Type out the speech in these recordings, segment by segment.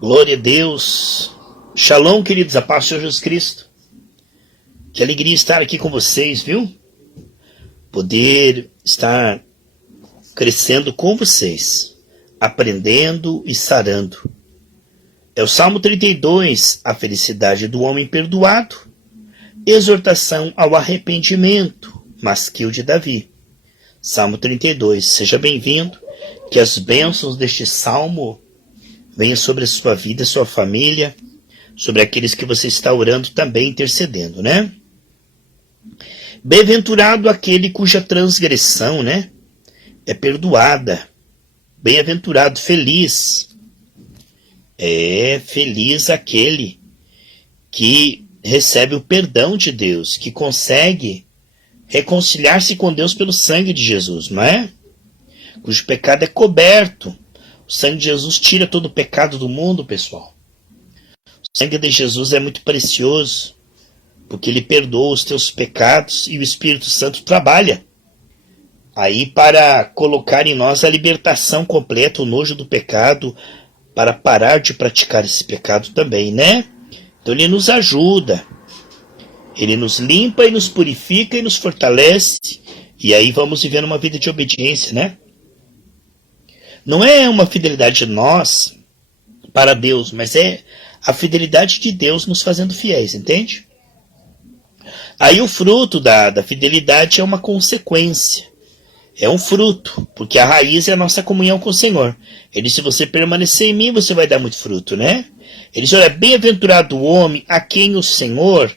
Glória a Deus. Shalom, queridos, a paz do Senhor Jesus Cristo. Que alegria estar aqui com vocês, viu? Poder estar crescendo com vocês, aprendendo e sarando. É o Salmo 32, a felicidade do homem perdoado, exortação ao arrependimento, masquil de Davi. Salmo 32, seja bem-vindo, que as bênçãos deste salmo venham sobre a sua vida, sua família, sobre aqueles que você está orando também, intercedendo, né? Bem-aventurado aquele cuja transgressão, né, é perdoada. Bem-aventurado, feliz. Feliz aquele que recebe o perdão de Deus, que consegue reconciliar-se com Deus pelo sangue de Jesus, não é? Cujo pecado é coberto. O sangue de Jesus tira todo o pecado do mundo, pessoal. O sangue de Jesus é muito precioso, porque ele perdoa os teus pecados e o Espírito Santo trabalha aí para colocar em nós a libertação completa, o nojo do pecado, para parar de praticar esse pecado também, né? Então ele nos ajuda, ele nos limpa e nos purifica e nos fortalece, e aí vamos vivendo uma vida de obediência, né? Não é uma fidelidade de nós para Deus, mas é a fidelidade de Deus nos fazendo fiéis, entende? Aí o fruto da fidelidade é uma consequência, é um fruto, porque a raiz é a nossa comunhão com o Senhor. Ele diz, se você permanecer em mim, você vai dar muito fruto, né? Ele diz, olha, bem-aventurado o homem a quem o Senhor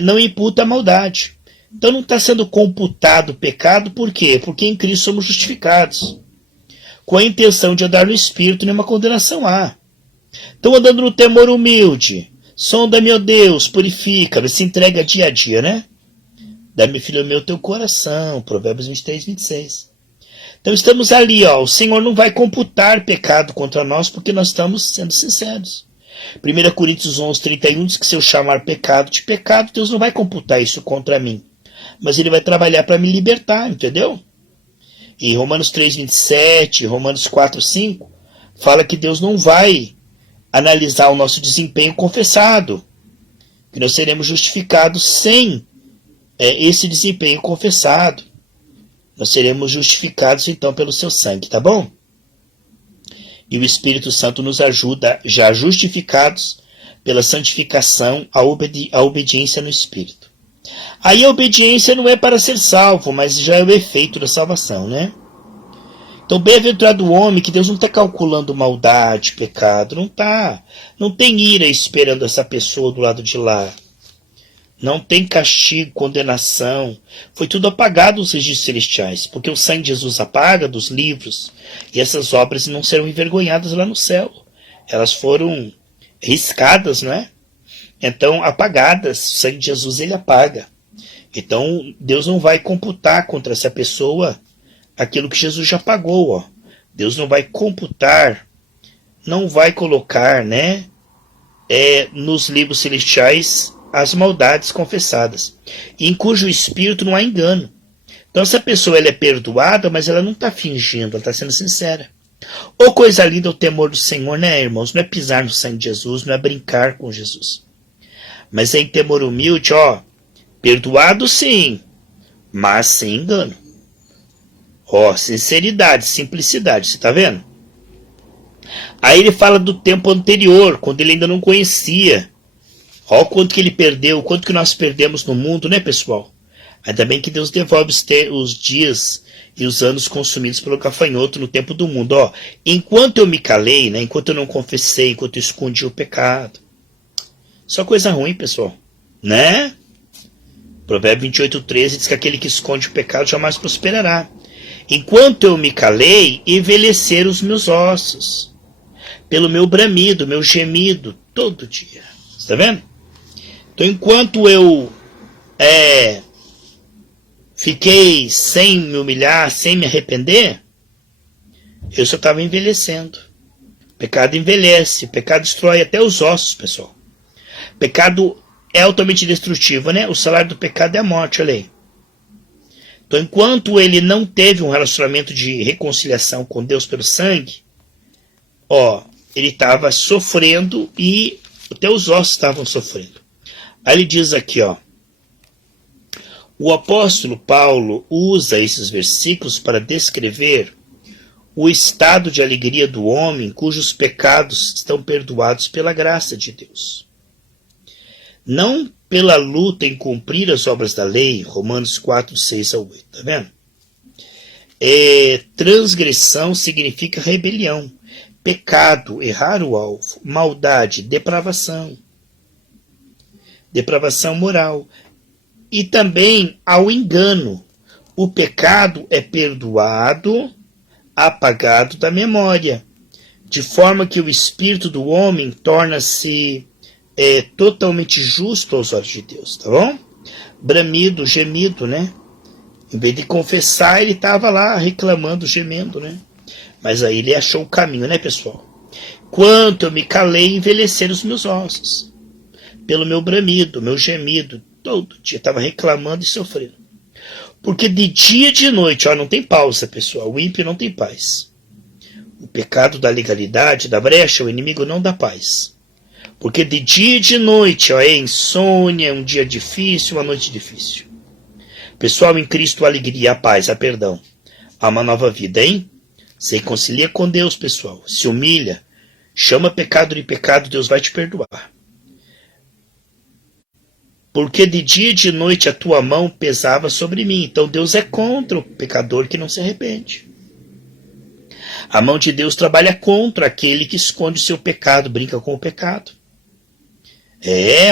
não imputa a maldade. Então não está sendo computado o pecado, por quê? Porque em Cristo somos justificados, com a intenção de andar no Espírito, nenhuma condenação há. Então andando no temor humilde, sonda, meu Deus, purifica-me, se entrega dia a dia, né? Dá-me, filho meu, teu coração, Provérbios 23, 26. Então estamos ali, ó, o Senhor não vai computar pecado contra nós, porque nós estamos sendo sinceros. 1 Coríntios 11, 31 diz que se eu chamar pecado de pecado, Deus não vai computar isso contra mim, mas Ele vai trabalhar para me libertar, entendeu? E Romanos 3, 27, Romanos 4, 5, fala que Deus não vai analisar o nosso desempenho confessado, que nós seremos justificados sem esse desempenho confessado. Nós seremos justificados então pelo seu sangue, tá bom? E o Espírito Santo nos ajuda, já justificados pela santificação, a obediência no Espírito. Aí a obediência não é para ser salvo, mas já é o efeito da salvação, né? Então, bem-aventurado o homem que Deus não está calculando maldade, pecado, não está. Não tem ira esperando essa pessoa do lado de lá. Não tem castigo, condenação. Foi tudo apagado nos registros celestiais, porque o sangue de Jesus apaga dos livros, e essas obras não serão envergonhadas lá no céu. Elas foram riscadas, não é? Então, apagadas, o sangue de Jesus ele apaga. Então, Deus não vai computar contra essa pessoa aquilo que Jesus já pagou, ó. Deus não vai computar, não vai colocar, né, nos livros celestiais as maldades confessadas, em cujo espírito não há engano. Então essa pessoa ela é perdoada, mas ela não está fingindo, ela está sendo sincera. Ô coisa linda o temor do Senhor, né, irmãos? Não é pisar no sangue de Jesus, não é brincar com Jesus, mas é em temor humilde, ó, perdoado sim, mas sem engano. Ó, sinceridade, simplicidade, você está vendo? Aí ele fala do tempo anterior, quando ele ainda não conhecia. Ó o quanto que ele perdeu, o quanto que nós perdemos no mundo, né, pessoal? Ainda bem que Deus devolve os dias e os anos consumidos pelo gafanhoto no tempo do mundo. Ó, enquanto eu me calei, né, enquanto eu não confessei, enquanto eu escondi o pecado. Só coisa ruim, pessoal, né? Provérbio 28, 13 diz que aquele que esconde o pecado jamais prosperará. Enquanto eu me calei, envelheceram os meus ossos, pelo meu bramido, meu gemido, todo dia. Está vendo? Então, enquanto eu fiquei sem me humilhar, sem me arrepender, eu só estava envelhecendo. Pecado envelhece, pecado destrói até os ossos, pessoal. Pecado é altamente destrutivo, né? O salário do pecado é a morte, olha aí. Então, enquanto ele não teve um relacionamento de reconciliação com Deus pelo sangue, ó, ele estava sofrendo e até os ossos estavam sofrendo. Aí ele diz aqui, ó, o apóstolo Paulo usa esses versículos para descrever o estado de alegria do homem cujos pecados estão perdoados pela graça de Deus. Não pela luta em cumprir as obras da lei, Romanos 4, 6 a 8, tá vendo? Transgressão significa rebelião, pecado, errar o alvo, maldade, depravação moral. E também ao engano. O pecado é perdoado, apagado da memória, de forma que o espírito do homem torna-se totalmente justo aos olhos de Deus, tá bom? Bramido, gemido, né? Em vez de confessar, ele estava lá reclamando, gemendo, né? Mas aí ele achou o caminho, né, pessoal? Quanto eu me calei, envelheceram os meus ossos. Pelo meu bramido, meu gemido, todo dia estava reclamando e sofrendo. Porque de dia e de noite, ó, não tem pausa, pessoal. O ímpio não tem paz. O pecado da legalidade, da brecha, o inimigo não dá paz. Porque de dia e de noite, ó, é insônia, é um dia difícil, uma noite difícil. Pessoal, em Cristo, a alegria, a paz, a perdão. Há uma nova vida, hein? Se reconcilia com Deus, pessoal. Se humilha. Chama pecado de pecado, Deus vai te perdoar. Porque de dia e de noite a tua mão pesava sobre mim. Então Deus é contra o pecador que não se arrepende. A mão de Deus trabalha contra aquele que esconde o seu pecado, brinca com o pecado.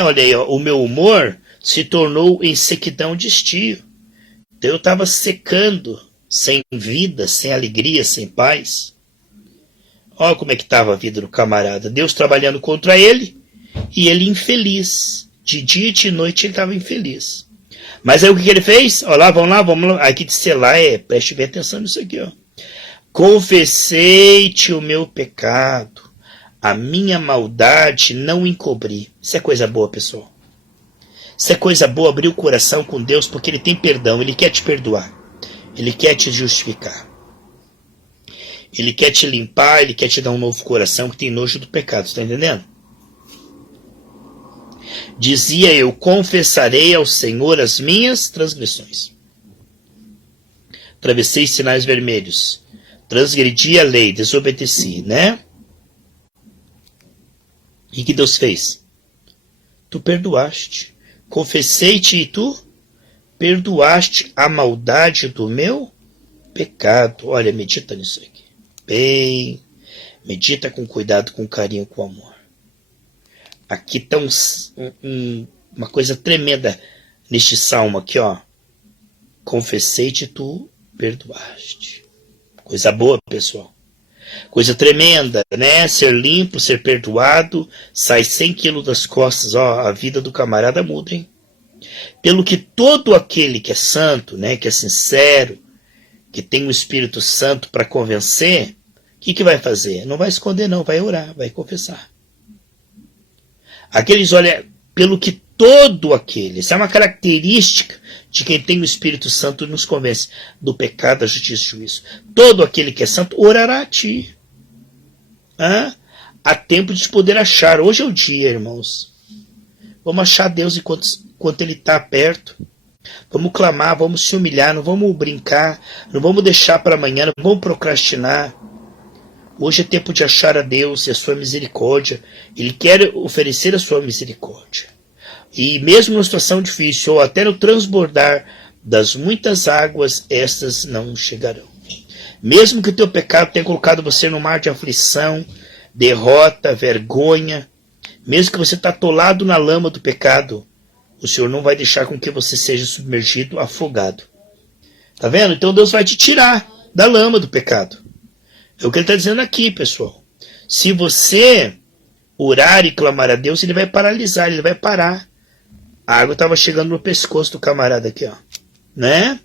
Olha aí, ó, o meu humor se tornou em sequidão de estio. Então eu estava secando, sem vida, sem alegria, sem paz. Olha como é que estava a vida do camarada. Deus trabalhando contra ele e ele infeliz. De dia e de noite ele estava infeliz. Mas aí o que ele fez? Ó, vamos lá. Aqui de selar preste bem atenção nisso aqui, ó. Confessei-te o meu pecado, a minha maldade não encobri. Isso é coisa boa, pessoal. Isso é coisa boa, abrir o coração com Deus, porque Ele tem perdão, Ele quer te perdoar. Ele quer te justificar. Ele quer te limpar, Ele quer te dar um novo coração que tem nojo do pecado, está entendendo? Dizia eu, confessarei ao Senhor as minhas transgressões. Atravessei sinais vermelhos. Transgredi a lei, desobedeci, né? E que Deus fez? Tu perdoaste. Confessei-te e tu perdoaste a maldade do meu pecado. Olha, medita nisso aqui. Bem, medita com cuidado, com carinho, com amor. Aqui está uma coisa tremenda neste salmo aqui, ó. Confessei-te e tu perdoaste. Coisa boa, pessoal. Coisa tremenda, né? Ser limpo, ser perdoado, sai 100 quilos das costas, ó, a vida do camarada muda, hein? Pelo que todo aquele que é santo, né, que é sincero, que tem o Espírito Santo para convencer, o que vai fazer? Não vai esconder não, vai orar, vai confessar. Aqueles, olha, pelo que todo aquele, essa é uma característica de quem tem o Espírito Santo, nos convence do pecado, da justiça e do juízo. Todo aquele que é santo orará a ti. Há tempo de te poder achar. Hoje é o dia, irmãos. Vamos achar Deus enquanto Ele está perto. Vamos clamar, vamos se humilhar, não vamos brincar, não vamos deixar para amanhã, não vamos procrastinar. Hoje é tempo de achar a Deus e a sua misericórdia. Ele quer oferecer a sua misericórdia. E mesmo numa situação difícil, ou até no transbordar das muitas águas, estas não chegarão. Mesmo que o teu pecado tenha colocado você no mar de aflição, derrota, vergonha, mesmo que você está atolado na lama do pecado, o Senhor não vai deixar com que você seja submergido, afogado. Tá vendo? Então Deus vai te tirar da lama do pecado. É o que Ele está dizendo aqui, pessoal. Se você orar e clamar a Deus, Ele vai paralisar, Ele vai parar. A água estava chegando no pescoço do camarada aqui, ó, né?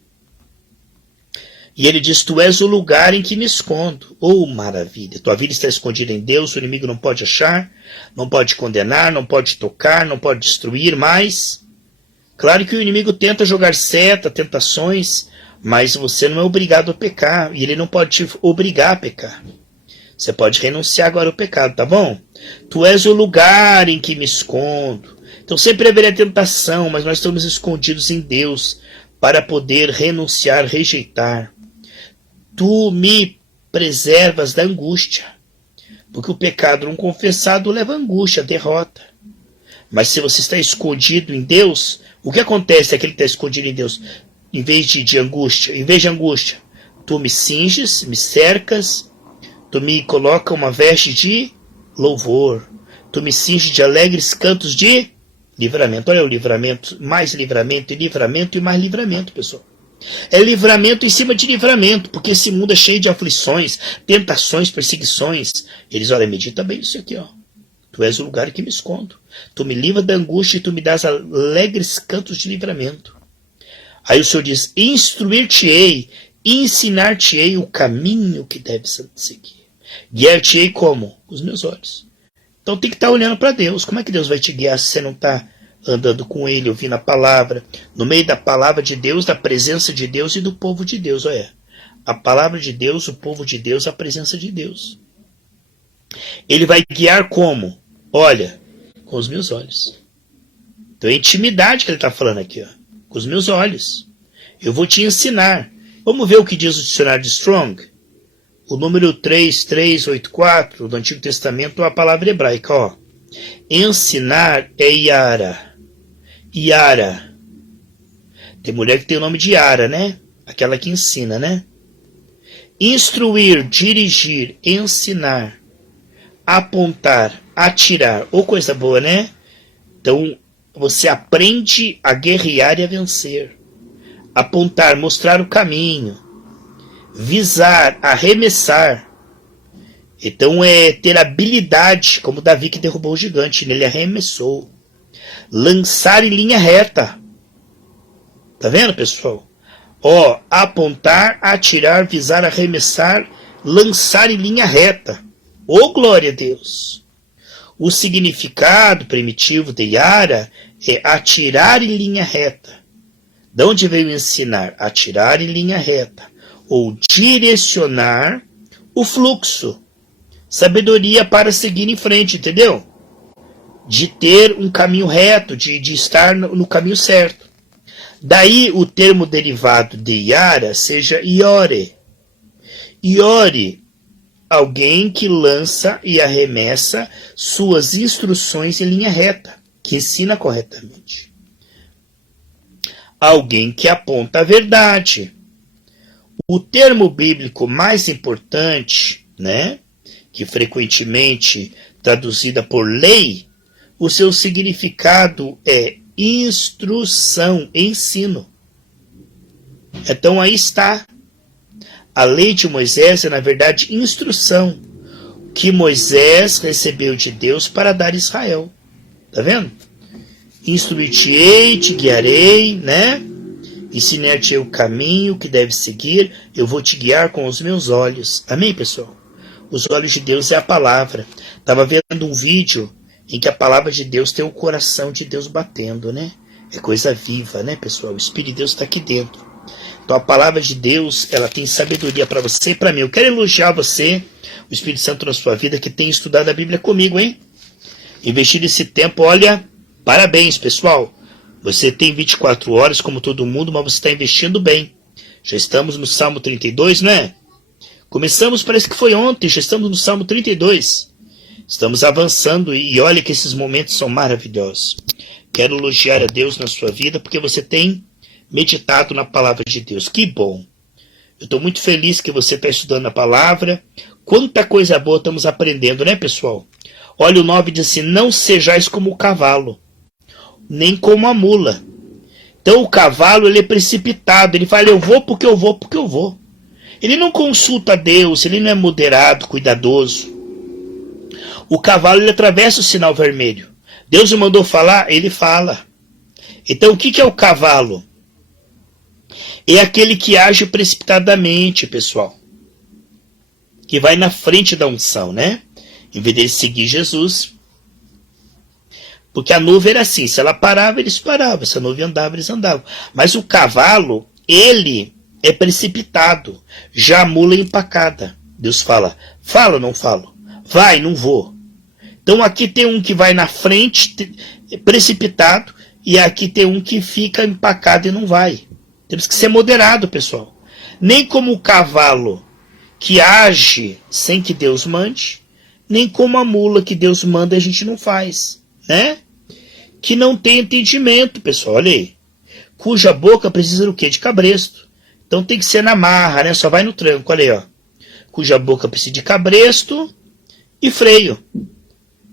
E ele diz, tu és o lugar em que me escondo. Oh, maravilha, tua vida está escondida em Deus, o inimigo não pode achar, não pode condenar, não pode tocar, não pode destruir, mas... Claro que o inimigo tenta jogar seta, tentações, mas você não é obrigado a pecar, e ele não pode te obrigar a pecar. Você pode renunciar agora ao pecado, tá bom? Tu és o lugar em que me escondo. Então sempre haverá tentação, mas nós estamos escondidos em Deus para poder renunciar, rejeitar. Tu me preservas da angústia, porque o pecado não confessado leva à angústia, à derrota. Mas se você está escondido em Deus, o que acontece é que ele está escondido em Deus? Em vez de angústia, tu me cinges, me cercas, tu me coloca uma veste de louvor, tu me cinges de alegres cantos de livramento. Olha o livramento, mais livramento e mais livramento, pessoal. É livramento em cima de livramento, porque esse mundo é cheio de aflições, tentações, perseguições. Eles, olha, medita bem isso aqui, ó. Tu és o lugar em que me escondo. Tu me livras da angústia e tu me dás alegres cantos de livramento. Aí o Senhor diz, instruir-te-ei, ensinar-te-ei o caminho que deves seguir. Guiar-te-ei como? Com os meus olhos. Então tem que estar olhando para Deus. Como é que Deus vai te guiar se você não está andando com Ele, ouvindo a palavra? No meio da palavra de Deus, da presença de Deus e do povo de Deus. Olha, a palavra de Deus, o povo de Deus, a presença de Deus. Ele vai guiar como? Olha, com os meus olhos. Então é intimidade que ele está falando aqui, ó. Com os meus olhos. Eu vou te ensinar. Vamos ver o que diz o dicionário de Strong? O número 3384 do Antigo Testamento é a palavra hebraica, ó. Ensinar é Yara. Yara. Tem mulher que tem o nome de Yara, né? Aquela que ensina, né? Instruir, dirigir, ensinar, apontar, atirar. Ou coisa boa, né? Então, você aprende a guerrear e a vencer. Apontar, mostrar o caminho. Visar, arremessar. Então é ter habilidade, como Davi que derrubou o gigante, ele arremessou. Lançar em linha reta. Tá vendo, pessoal? Ó, apontar, atirar, visar, arremessar, lançar em linha reta. Ô, glória a Deus! O significado primitivo de Yara é atirar em linha reta. De onde veio ensinar? Atirar em linha reta. Ou direcionar o fluxo. Sabedoria para seguir em frente, entendeu? De ter um caminho reto, de estar no caminho certo. Daí o termo derivado de Yara seja Iore. Iore, alguém que lança e arremessa suas instruções em linha reta, que ensina corretamente. Alguém que aponta a verdade. O termo bíblico mais importante, né, que frequentemente traduzida por lei, o seu significado é instrução, ensino. Então aí está. A lei de Moisés é, na verdade, instrução que Moisés recebeu de Deus para dar a Israel. Tá vendo? Instruir-te-ei, te guiarei, né? Ensinar-te-ei o caminho que deve seguir, eu vou te guiar com os meus olhos. Amém, pessoal? Os olhos de Deus é a palavra. Estava vendo um vídeo em que a palavra de Deus tem o coração de Deus batendo, né? É coisa viva, né, pessoal? O Espírito de Deus está aqui dentro. Então a palavra de Deus, ela tem sabedoria para você e para mim. Eu quero elogiar você, o Espírito Santo na sua vida, que tem estudado a Bíblia comigo, hein? Investido esse tempo, olha, parabéns, pessoal. Você tem 24 horas, como todo mundo, mas você está investindo bem. Já estamos no Salmo 32, né? Começamos, parece que foi ontem, já estamos no Salmo 32. Estamos avançando e olha que esses momentos são maravilhosos. Quero elogiar a Deus na sua vida, porque você tem meditado na palavra de Deus. Que bom! Eu estou muito feliz que você está estudando a palavra. Quanta coisa boa estamos aprendendo, né, pessoal? Olha, o 9 diz assim, não sejais como o cavalo, nem como a mula. Então o cavalo, ele é precipitado, ele fala, eu vou porque eu vou, porque eu vou. Ele não consulta a Deus, ele não é moderado, cuidadoso. O cavalo, ele atravessa o sinal vermelho. Deus o mandou falar, ele fala. Então o que é o cavalo? É aquele que age precipitadamente, pessoal. Que vai na frente da unção, né? Em vez de seguir Jesus. Porque a nuvem era assim, se ela parava, eles paravam. Se a nuvem andava, eles andavam. Mas o cavalo, ele é precipitado. Já a mula é empacada. Deus fala, Falo ou não falo? Vai, não vou. Então aqui tem um que vai na frente, precipitado, e aqui tem um que fica empacado e não vai. Temos que ser moderado, pessoal. Nem como o cavalo que age sem que Deus mande, nem como a mula que Deus manda e a gente não faz, né? Que não tem entendimento, pessoal, olha aí. Cuja boca precisa do quê? De cabresto. Então tem que ser na marra, né? Só vai no tranco, olha aí, ó. Cuja boca precisa de cabresto e freio.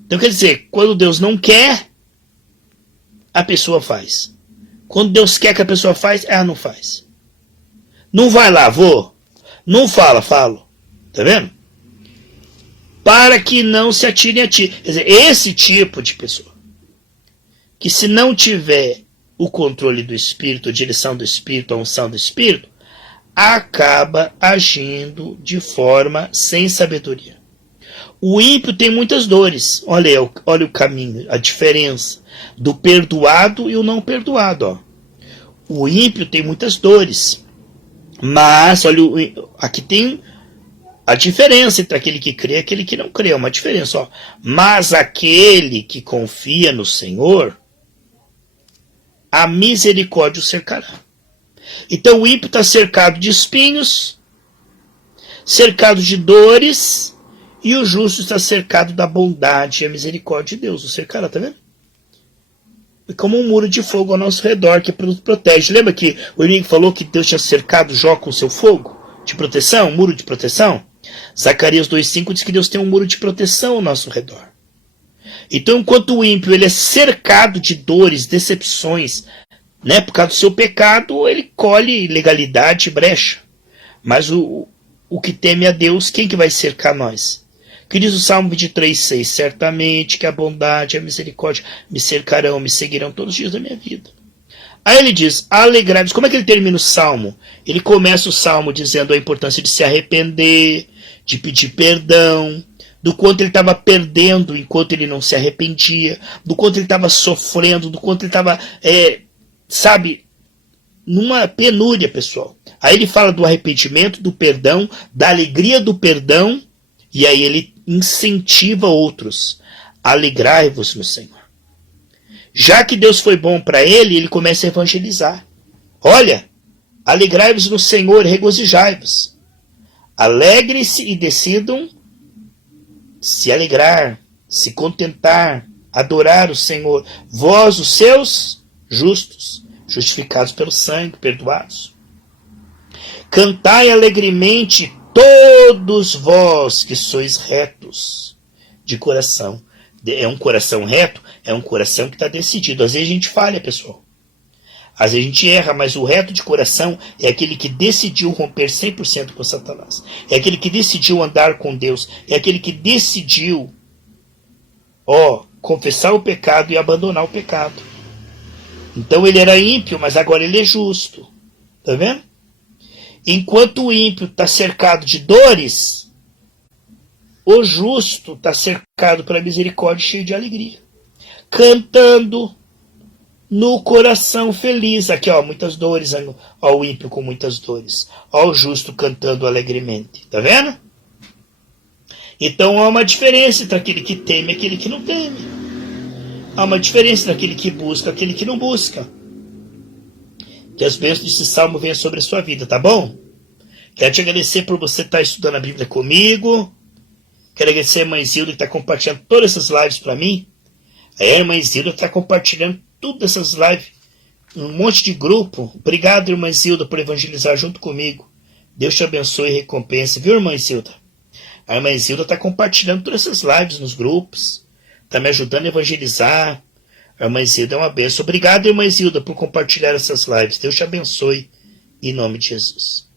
Então quer dizer, quando Deus não quer, a pessoa faz. Quando Deus quer que a pessoa faz, ela não faz. Não vai lá, vou. Não fala, falo. Tá vendo? Para que não se atire a ti. Quer dizer, esse tipo de pessoa, que se não tiver o controle do Espírito, a direção do Espírito, a unção do Espírito, acaba agindo de forma sem sabedoria. O ímpio tem muitas dores. Olha o caminho, a diferença do perdoado e o não perdoado. Ó. O ímpio tem muitas dores. Mas, olha, aqui tem a diferença entre aquele que crê e aquele que não crê. É uma diferença. Ó. Mas aquele que confia no Senhor, a misericórdia o cercará. Então o ímpio está cercado de espinhos, cercado de dores, e o justo está cercado da bondade e a misericórdia de Deus. O cercará, tá vendo? É como um muro de fogo ao nosso redor que nos protege. Lembra que o inimigo falou que Deus tinha cercado Jó com seu fogo de proteção, um muro de proteção? Zacarias 2,5 diz que Deus tem um muro de proteção ao nosso redor. Então, enquanto o ímpio ele é cercado de dores, decepções, né, por causa do seu pecado, ele colhe ilegalidade e brecha. Mas o que teme a Deus, quem que vai cercar nós? Que diz o Salmo 23,6, certamente que a bondade e a misericórdia me cercarão, me seguirão todos os dias da minha vida. Aí ele diz, alegrai-vos. Como é que ele termina o Salmo? Ele começa o Salmo dizendo a importância de se arrepender, de pedir perdão, do quanto ele estava perdendo enquanto ele não se arrependia, do quanto ele estava sofrendo, do quanto ele estava, numa penúria, pessoal. Aí ele fala do arrependimento, do perdão, da alegria do perdão, e aí ele incentiva outros. Alegrai-vos no Senhor. Já que Deus foi bom para ele, ele começa a evangelizar. Olha, alegrai-vos no Senhor, regozijai-vos. Alegrem-se e decidam se alegrar, se contentar, adorar o Senhor. Vós, os seus justos, justificados pelo sangue, perdoados. Cantai alegremente todos vós que sois retos de coração. É um coração reto? É um coração que está decidido. Às vezes a gente falha, pessoal. Às vezes a gente erra, mas o reto de coração é aquele que decidiu romper 100% com Satanás. É aquele que decidiu andar com Deus. É aquele que decidiu, confessar o pecado e abandonar o pecado. Então ele era ímpio, mas agora ele é justo. Tá vendo? Enquanto o ímpio está cercado de dores, o justo está cercado pela misericórdia, cheio de alegria. Cantando no coração feliz. Aqui, muitas dores. O ímpio com muitas dores. O justo cantando alegremente. Tá vendo? Então há uma diferença entre aquele que teme e aquele que não teme. Há uma diferença entre aquele que busca e aquele que não busca. Que as bênçãos desse salmo venham sobre a sua vida, tá bom? Quero te agradecer por você estar estudando a Bíblia comigo. Quero agradecer a irmã Zilda que está compartilhando todas essas lives para mim. A irmã Zilda está compartilhando todas essas lives um monte de grupo. Obrigado, irmã Zilda, por evangelizar junto comigo. Deus te abençoe e recompense, viu, irmã Zilda? A irmã Zilda está compartilhando todas essas lives nos grupos. Está me ajudando a evangelizar. A irmã Zilda é uma bênção. Obrigado, irmã Zilda, por compartilhar essas lives. Deus te abençoe, em nome de Jesus.